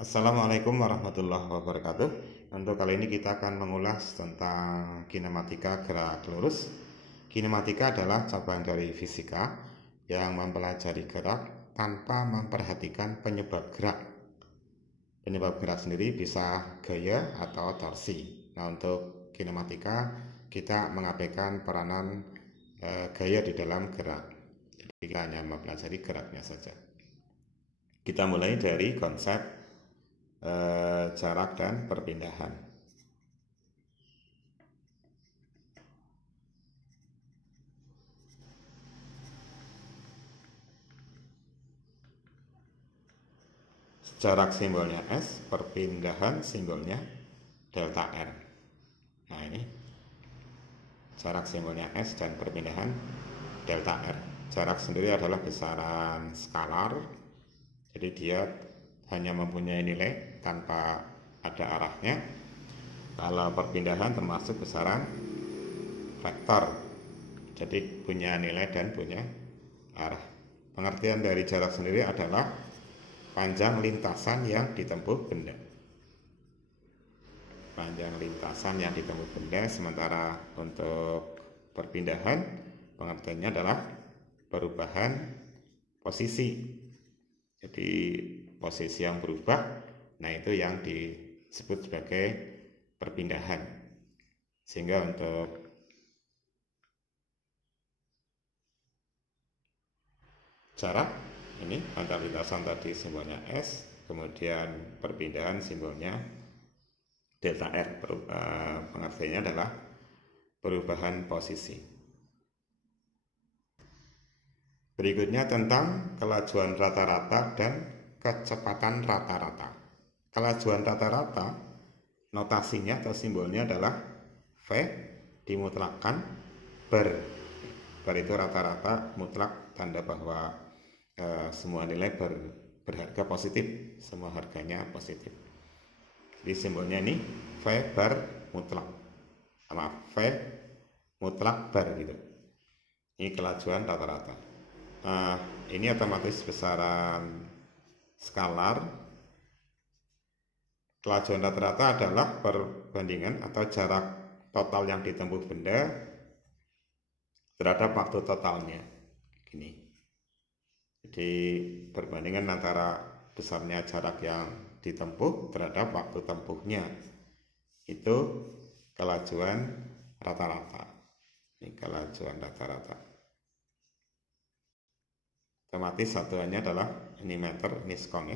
Assalamualaikum warahmatullahi wabarakatuh. Untuk kali ini kita akan mengulas tentang kinematika gerak lurus. Kinematika adalah cabang dari fisika yang mempelajari gerak tanpa memperhatikan penyebab gerak. Penyebab gerak sendiri bisa gaya atau torsi. Nah, untuk kinematika kita mengabaikan peranan gaya di dalam gerak. Jadi kita hanya mempelajari geraknya saja. Kita mulai dari konsep jarak dan perpindahan. Jarak simbolnya S, perpindahan simbolnya delta R. Nah, ini jarak simbolnya S dan perpindahan delta R. Jarak sendiri adalah besaran skalar, jadi dia hanya mempunyai nilai tanpa ada arahnya. Kalau perpindahan termasuk besaran vektor, jadi punya nilai dan punya arah. Pengertian dari jarak sendiri adalah panjang lintasan yang ditempuh benda. Panjang lintasan yang ditempuh benda. Sementara untuk perpindahan pengertiannya adalah perubahan posisi. Jadi posisi yang berubah, nah itu yang disebut sebagai perpindahan. Sehingga untuk jarak ini antar lintasan tadi simbolnya S, kemudian perpindahan simbolnya delta R. Pengertiannya adalah perubahan posisi. Berikutnya tentang kelajuan rata-rata dan kecepatan rata-rata. Kelajuan rata-rata notasinya atau simbolnya adalah V dimutlakkan ber. Ber itu rata-rata mutlak, tanda bahwa semua nilai berharga positif, semua harganya positif. Jadi simbolnya ini V bar mutlak, V mutlak bar gitu. Ini kelajuan rata-rata. Ini otomatis besaran skalar. Kelajuan rata-rata adalah perbandingan atau jarak total yang ditempuh benda terhadap waktu totalnya. Gini. Jadi perbandingan antara besarnya jarak yang ditempuh terhadap waktu tempuhnya. Itu kelajuan rata-rata. Ini kelajuan rata-rata. Otomatis satuannya adalah ini meter, ini sekon ya.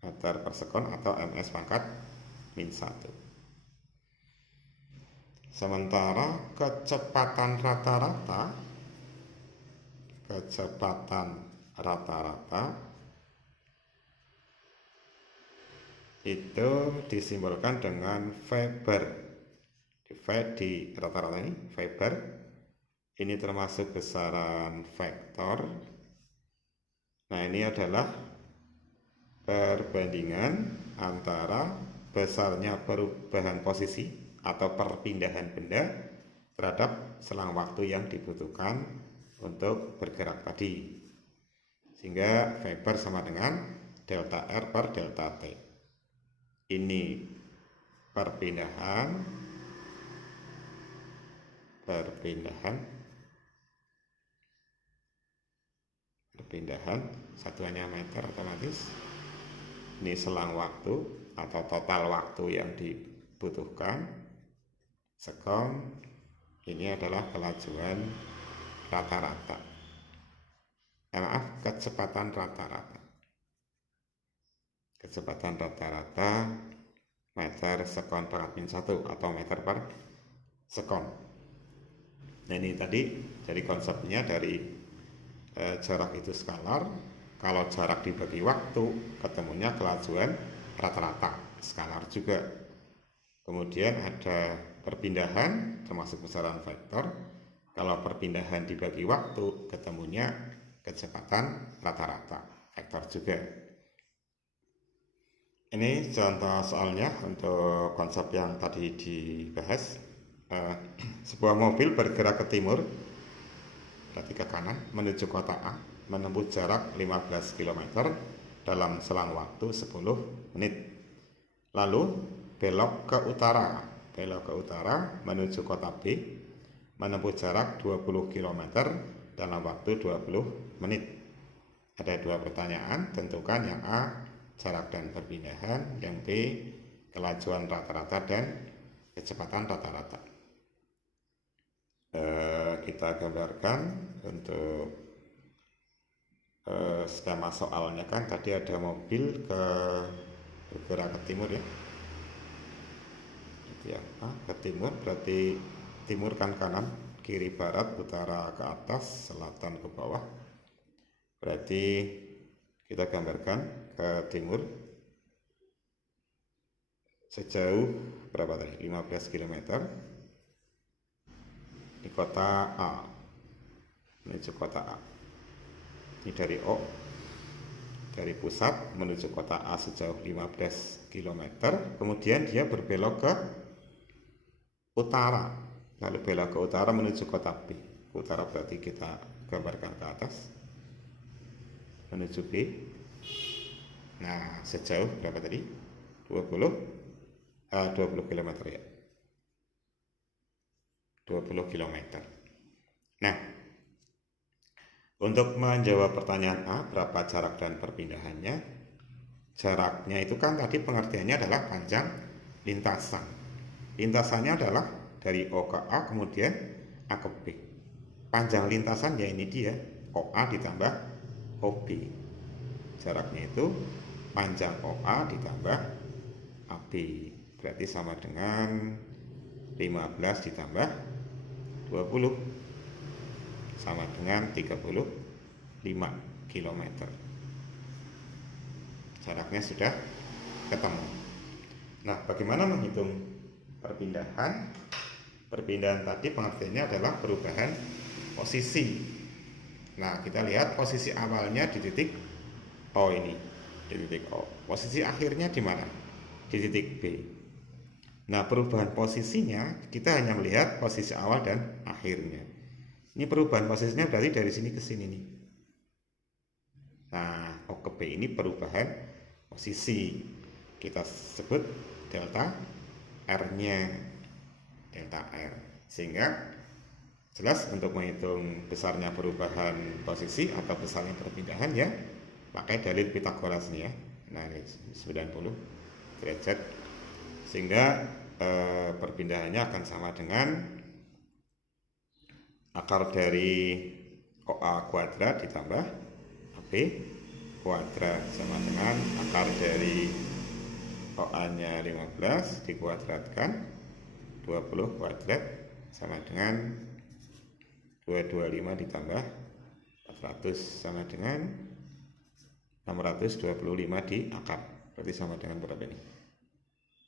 Meter per sekon atau ms pangkat min 1. Sementara kecepatan rata-rata itu disimbolkan dengan V bar. V di rata-rata ini V bar. Ini termasuk besaran vektor. Nah, ini adalah perbandingan antara besarnya perubahan posisi atau perpindahan benda terhadap selang waktu yang dibutuhkan untuk bergerak tadi. Sehingga V bar sama dengan delta R per delta T. Ini perpindahan, satuannya meter otomatis. Ini selang waktu atau total waktu yang dibutuhkan sekon. Ini adalah kelajuan rata-rata. Kecepatan rata-rata. Kecepatan rata-rata meter sekon pangkat min 1 atau meter per sekon. Nah, ini tadi jadi konsepnya dari jarak itu skalar. Kalau jarak dibagi waktu, ketemunya kelajuan rata-rata, skalar juga. Kemudian ada perpindahan termasuk besaran vektor. Kalau perpindahan dibagi waktu, ketemunya kecepatan rata-rata, vektor juga. Ini contoh soalnya untuk konsep yang tadi dibahas. Sebuah mobil bergerak ke timur, berarti ke kanan, menuju kota A, menempuh jarak 15 km dalam selang waktu 10 menit. Lalu belok ke utara menuju kota B, menempuh jarak 20 km dalam waktu 20 menit. Ada dua pertanyaan, tentukan yang A jarak dan perpindahan, yang B kelajuan rata-rata dan kecepatan rata-rata. Kita gambarkan untuk skema soalnya. Kan tadi ada mobil bergerak ke timur ya. Ke timur berarti timur kan kanan, kiri barat, utara ke atas, selatan ke bawah. Berarti kita gambarkan ke timur sejauh berapa tadi? 15 km di kota A, menuju kota A. Ini dari O, dari pusat menuju kota A sejauh 15 km. Kemudian dia berbelok ke utara, lalu belok ke utara menuju kota B. Utara berarti kita gambarkan ke atas menuju B. Nah, sejauh berapa tadi? 20 km ya. 20 km. Nah, untuk menjawab pertanyaan A, berapa jarak dan perpindahannya? Jaraknya itu kan tadi pengertiannya adalah panjang lintasan. Lintasannya adalah dari O ke A, kemudian A ke B. Panjang lintasan ya ini dia, OA ditambah OB. Jaraknya itu panjang OA ditambah AB. Berarti sama dengan 15 ditambah 20 sama dengan 35 km. Jaraknya sudah ketemu. Nah, bagaimana menghitung perpindahan? Perpindahan tadi pengertiannya adalah perubahan posisi. Nah, kita lihat posisi awalnya di titik O ini, di titik O. Posisi akhirnya di mana? Di titik B. Nah, perubahan posisinya kita hanya melihat posisi awal dan akhirnya. Ini perubahan posisinya berarti dari sini ke sini nih. Nah, O ke B ini perubahan posisi. Kita sebut delta R-nya, delta R. Sehingga jelas untuk menghitung besarnya perubahan posisi atau besarnya perpindahan ya pakai dalil Pythagoras nih ya. Nah, ini 90 derajat. Sehingga perpindahannya akan sama dengan akar dari OA kuadrat ditambah AB kuadrat sama dengan akar dari OA nya 15 dikuadratkan 20 kuadrat sama dengan 225 ditambah 400 sama dengan 625 di akar. Berarti sama dengan berapa ini?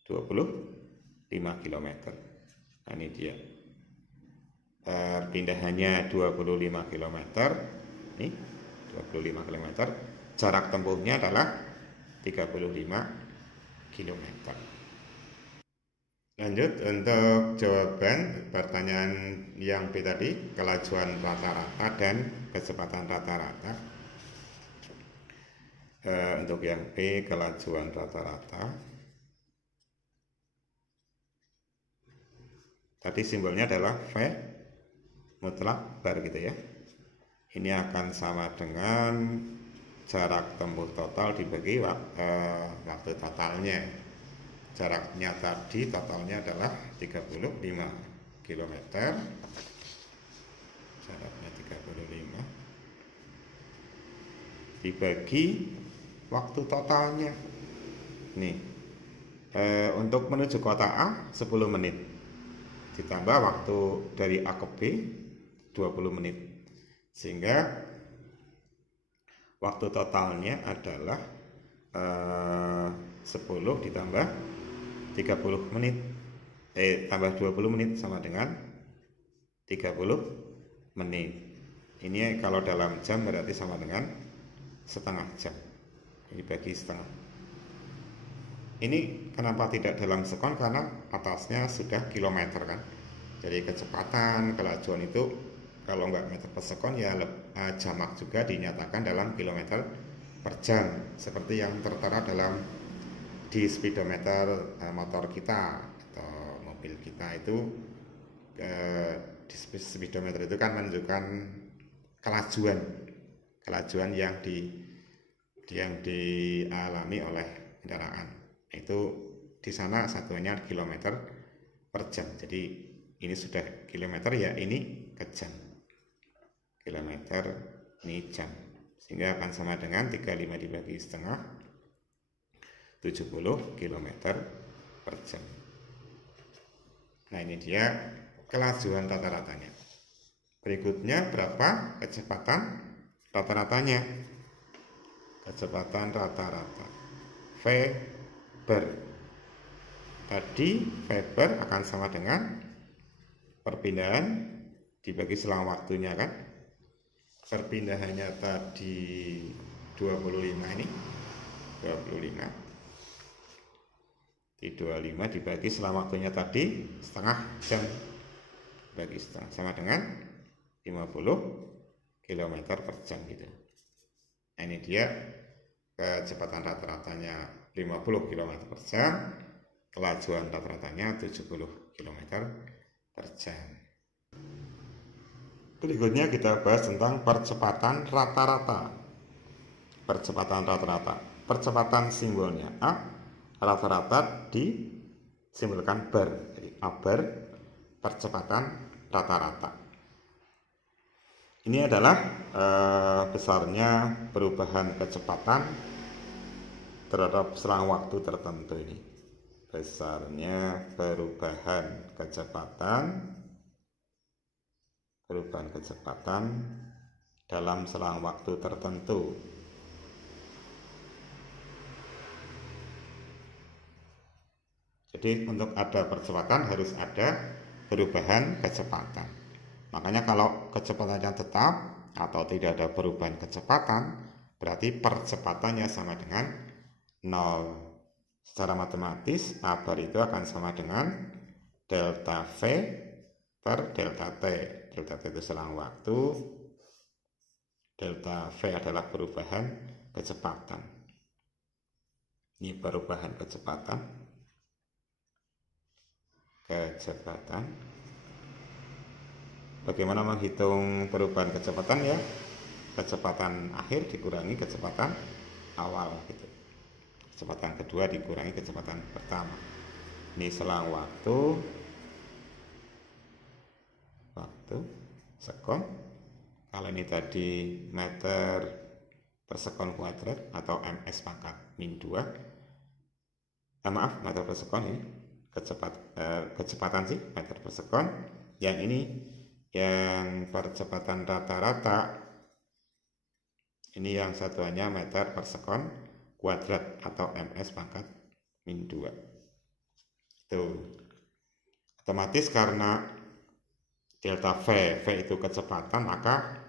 25 km. Nah, ini dia. Perpindahannya 25 km. Nih, 25 km. Jarak tempuhnya adalah 35 km. Lanjut untuk jawaban pertanyaan yang B tadi, kelajuan rata-rata dan kecepatan rata-rata. Untuk yang B, kelajuan rata-rata. Tadi simbolnya adalah V mutlak bar gitu ya. Ini akan sama dengan jarak tempuh total dibagi waktu totalnya. Jaraknya tadi totalnya adalah 35 km. Jaraknya 35 dibagi waktu totalnya. Nih, untuk menuju kota A 10 menit. Ditambah waktu dari A ke B 20 menit. Sehingga waktu totalnya adalah 10 ditambah 30 menit. Tambah 20 menit sama dengan 30 menit. Ini kalau dalam jam berarti sama dengan setengah jam. Ini bagi setengah. Ini kenapa tidak dalam sekon? Karena atasnya sudah kilometer kan. Jadi kecepatan, kelajuan itu kalau nggak meter per sekon ya jamak juga dinyatakan dalam kilometer per jam seperti yang tertera di speedometer motor kita atau mobil kita itu. Di speedometer itu kan menunjukkan kelajuan yang dialami oleh kendaraan. Itu di sana satuannya kilometer per jam. Jadi ini sudah kilometer, ya ini ke jam. Kilometer ini jam. Sehingga akan sama dengan 35 dibagi setengah 70 km per jam. Nah, ini dia kelajuan rata-ratanya. Berikutnya berapa kecepatan rata-ratanya? Kecepatan rata-rata Weber. Tadi Weber akan sama dengan perpindahan dibagi selang waktunya kan. Perpindahannya tadi 25 ini. 25 dibagi selang waktunya tadi setengah jam bagi setengah sama dengan 50 km per jam gitu. Nah, ini dia kecepatan rata-ratanya 50 km per jam, kelajuan rata-ratanya 70 km per jam. Berikutnya kita bahas tentang percepatan rata-rata. Percepatan rata-rata. Percepatan simbolnya A, rata-rata disimbolkan ber. Jadi A ber, percepatan rata-rata. Ini adalah besarnya perubahan kecepatan terhadap selang waktu tertentu ini. Besarnya perubahan kecepatan dalam selang waktu tertentu. Jadi untuk ada percepatan harus ada perubahan kecepatan. Makanya kalau kecepatannya tetap atau tidak ada perubahan kecepatan, berarti percepatannya sama dengan 0. Secara matematis, A bar itu akan sama dengan delta V per delta T. Delta T itu selang waktu, delta V adalah perubahan kecepatan. Ini perubahan kecepatan. Bagaimana menghitung perubahan kecepatan ya? Kecepatan akhir dikurangi kecepatan awal gitu. Kecepatan kedua dikurangi kecepatan pertama. Ini selang waktu sekon. Kalau ini tadi meter per sekon kuadrat atau ms pangkat min 2. Maaf, meter per sekon ini kecepatan sih meter per sekon. Yang ini yang percepatan rata-rata, ini yang satuannya meter per sekon kuadrat atau ms pangkat min 2. Itu otomatis karena delta V itu kecepatan, maka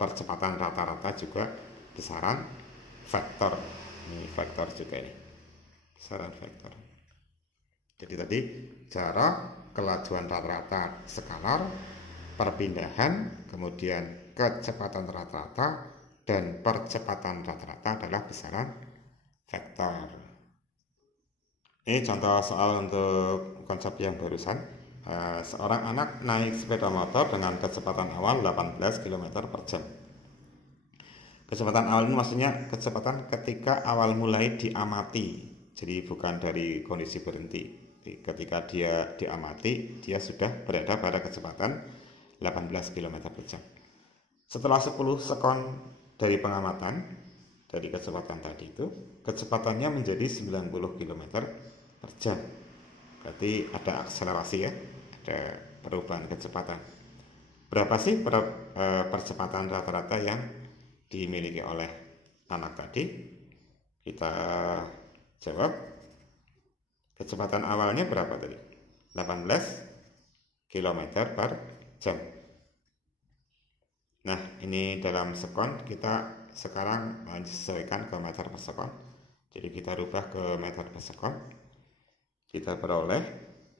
percepatan rata-rata juga besaran vektor. Ini vektor juga ini, besaran vektor. Jadi tadi cara kelajuan rata-rata skalar, perpindahan, kemudian kecepatan rata-rata, dan percepatan rata-rata adalah besaran vektor. Ini contoh soal untuk konsep yang barusan. Seorang anak naik sepeda motor dengan kecepatan awal 18 km per jam. Kecepatan awal ini maksudnya kecepatan ketika awal mulai diamati, jadi bukan dari kondisi berhenti. Ketika dia diamati, dia sudah berada pada kecepatan 18 km per jam. Setelah 10 sekon dari pengamatan, dari kecepatan tadi itu, kecepatannya menjadi 90 km per jam. Berarti ada akselerasi ya, ada perubahan kecepatan. Berapa sih percepatan rata-rata yang dimiliki oleh anak tadi? Kita jawab. Kecepatan awalnya berapa tadi? 18 km per jam. Nah, ini dalam sekon, kita sekarang menyesuaikan ke meter per sekon. Jadi kita rubah ke meter per sekon. Kita peroleh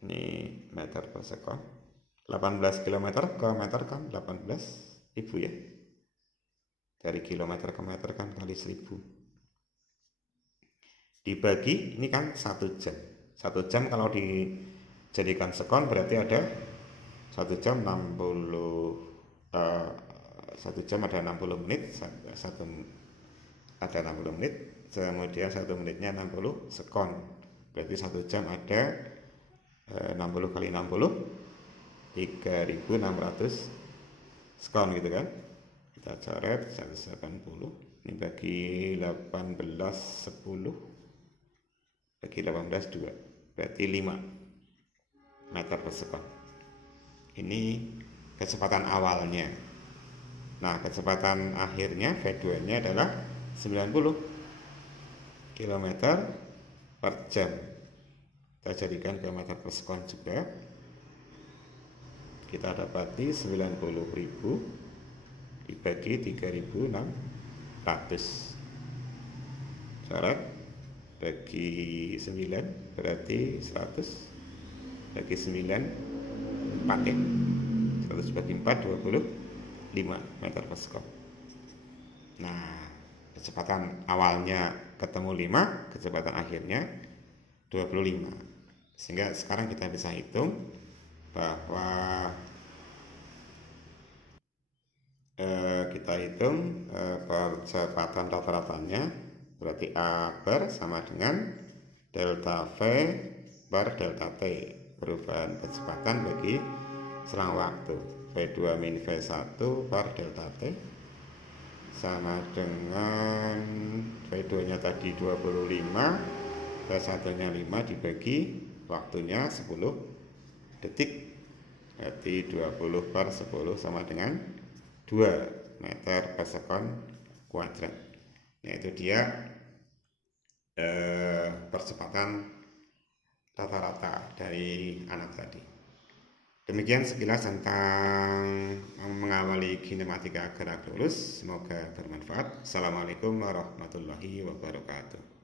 ini meter per sekon. 18 km ke meter kan 18.000 ya. Dari kilometer ke meter kan kali 1000. Dibagi, ini kan 1 jam. 1 jam kalau dijadikan sekon berarti ada 1 jam 60, 1 jam ada 60 menit, ada 60 menit, kemudian 1 menitnya 60 sekon. Berarti 1 jam ada 60 kali 60, 3600 sekon gitu kan. Kita coret 180, ini bagi 18, 10 bagi 18, 2, berarti 5 meter per sekon. Ini kecepatan awalnya. Nah, kecepatan akhirnya V2 nya adalah 90 km per jam. Kita jadikan ke meter per sekon juga. Kita dapati 90.000 dibagi 3.600. Coret bagi 9 berarti 100, bagi 9 pakai 100 bagi 4 25 meter per sekon. Nah, kecepatan awalnya ketemu 5, kecepatan akhirnya 25. Sehingga sekarang kita bisa hitung bahwa kita hitung percepatan rata-ratanya, berarti A bar sama dengan delta V bar delta T, perubahan kecepatan bagi selang waktu. V2 min V1 bar delta T sama dengan V2 nya tadi 25, V1 nya 5 dibagi waktunya 10 detik, berarti 20 per 10 sama dengan 2 meter per sekon kuadrat. Nah, itu dia percepatan rata-rata dari anak tadi. Demikian sekilas tentang mengawali kinematika gerak lurus. Semoga bermanfaat. Assalamualaikum warahmatullahi wabarakatuh.